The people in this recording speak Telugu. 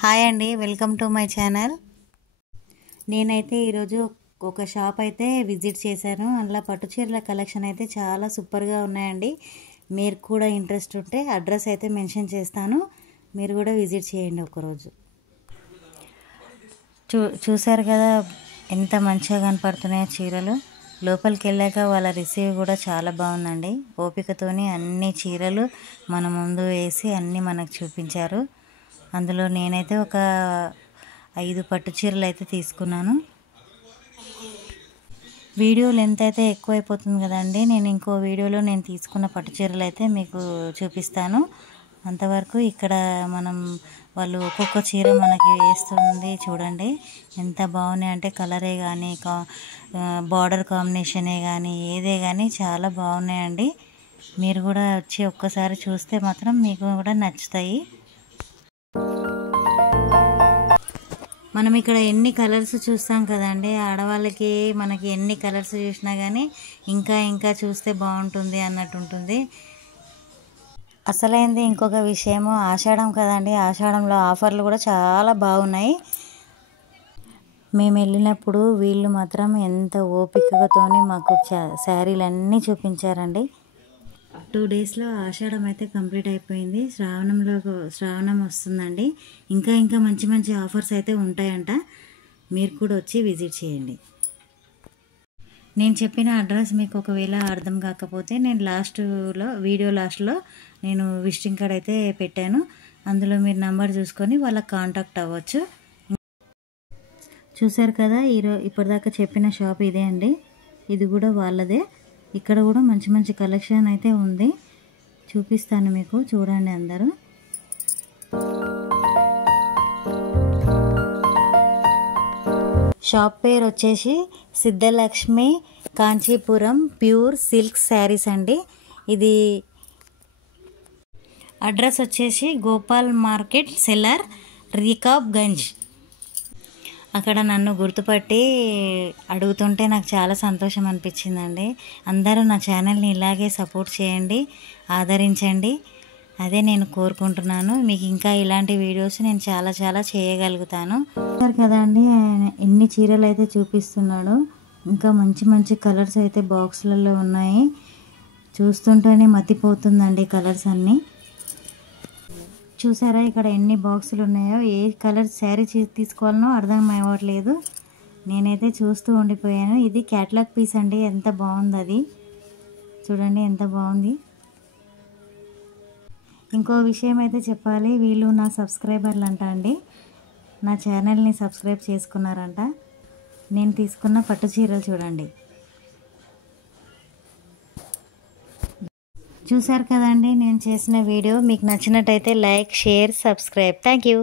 హాయ్ అండి, వెల్కమ్ టు మై ఛానల్. నేనైతే ఈరోజు ఒక షాప్ అయితే విజిట్ చేశాను. అందులో పట్టు చీరల కలెక్షన్ అయితే చాలా సూపర్గా ఉన్నాయండి. మీరు కూడా ఇంట్రెస్ట్ ఉంటే అడ్రస్ అయితే మెన్షన్ చేస్తాను, మీరు కూడా విజిట్ చేయండి ఒకరోజు. చూసారు కదా ఎంత మంచిగా కనపడుతున్నాయో చీరలు. లోపలికి వెళ్ళాక వాళ్ళ రిసీవ్ కూడా చాలా బాగుందండి. ఓపికతోని అన్ని చీరలు మన ముందు వేసి అన్నీ మనకు చూపించారు. అందులో నేనైతే ఒక 5 పట్టు చీరలు అయితే తీసుకున్నాను. వీడియో లెంత్ అయితే ఎక్కువైపోతుంది కదండి. నేను ఇంకో వీడియోలో నేను తీసుకున్న పట్టు చీరలు అయితే మీకు చూపిస్తాను. అంతవరకు ఇక్కడ వాళ్ళు ఒక్కొక్క చీర మనకి వేస్తుంది చూడండి. ఎంత బాగున్నాయి అంటే కలరే కానీ బార్డర్ కాంబినేషనే కానీ ఏదే కానీ చాలా బాగున్నాయండి. మీరు కూడా వచ్చి ఒక్కసారి చూస్తే మాత్రం మీకు కూడా నచ్చుతాయి. మనం ఇక్కడ ఎన్ని కలర్స్ చూస్తాం కదండి, ఆడవాళ్ళకి మనకి ఎన్ని కలర్స్ చూసినా కానీ ఇంకా చూస్తే బాగుంటుంది అన్నట్టు ఉంటుంది. అసలైంది ఇంకొక విషయము, ఆషాఢం కదండి. ఆషాఢంలో ఆఫర్లు కూడా చాలా బాగున్నాయి. మేము వెళ్ళినప్పుడు వీళ్ళు మాత్రం ఎంత ఓపికతోని మాకు శారీలన్నీ చూపించారండి. 2 డేస్లో ఆషాఢం అయితే కంప్లీట్ అయిపోయింది. శ్రావణం వస్తుందండి. ఇంకా మంచి ఆఫర్స్ అయితే ఉంటాయంట. మీరు కూడా వచ్చి విజిట్ చేయండి. నేను చెప్పిన అడ్రస్ మీకు ఒకవేళ అర్థం కాకపోతే నేను వీడియో లాస్ట్లో నేను విజిటింగ్ కార్డ్ అయితే పెట్టాను. అందులో మీరు నంబర్ చూసుకొని వాళ్ళకి కాంటాక్ట్ అవ్వచ్చు. చూసారు కదా, ఇప్పటిదాకా చెప్పిన షాప్ ఇదే అండి. ఇది కూడా వాళ్ళదే. ఇక్కడ కూడా మంచి కలెక్షన్ అయితే ఉంది, చూపిస్తాను మీకు. చూడండి అందరూ. షాప్ పేరు వచ్చేసి సిద్ధలక్ష్మి కాంచీపురం ప్యూర్ సిల్క్ శారీస్ అండి. ఇది అడ్రస్ వచ్చేసి గోపాల్ మార్కెట్ సెల్లర్ రికాబ్గంజ్. అక్కడ నన్ను గుర్తుపట్టి అడుగుతుంటే నాకు చాలా సంతోషం అనిపించిందండి. అందరూ నా ఛానల్ని ఇలాగే సపోర్ట్ చేయండి, ఆదరించండి. అదే నేను కోరుకుంటున్నాను. మీకు ఇంకా ఇలాంటి వీడియోస్ నేను చాలా చేయగలుగుతాను. కదా అండి, ఎన్ని చీరలు అయితే చూపిస్తున్నాడు. ఇంకా మంచి కలర్స్ అయితే బాక్సులలో ఉన్నాయి. చూస్తుంటేనే మతిపోతుందండి కలర్స్ అన్నీ. చూసారా ఇక్కడ ఎన్ని బాక్సులు ఉన్నాయో. ఏ కలర్ శారీ తీసుకోవాలనో అర్థం అవ్వట్లేదు. నేనైతే చూస్తూ ఉండిపోయాను. ఇది క్యాటలాగ్ పీస్ అండి. ఎంత బాగుంది అది, చూడండి ఎంత బాగుంది. ఇంకో విషయం అయితే చెప్పాలి, వీళ్ళు నా సబ్స్క్రైబర్లు అంట అండి. నా ఛానల్ని సబ్స్క్రైబ్ చేసుకున్నారంట. నేను తీసుకున్న పట్టు చీరలు చూడండి. చూసారు కదండి నేను చేసిన వీడియో. మీకు నచ్చినట్టయితే like, share, subscribe. Thank you.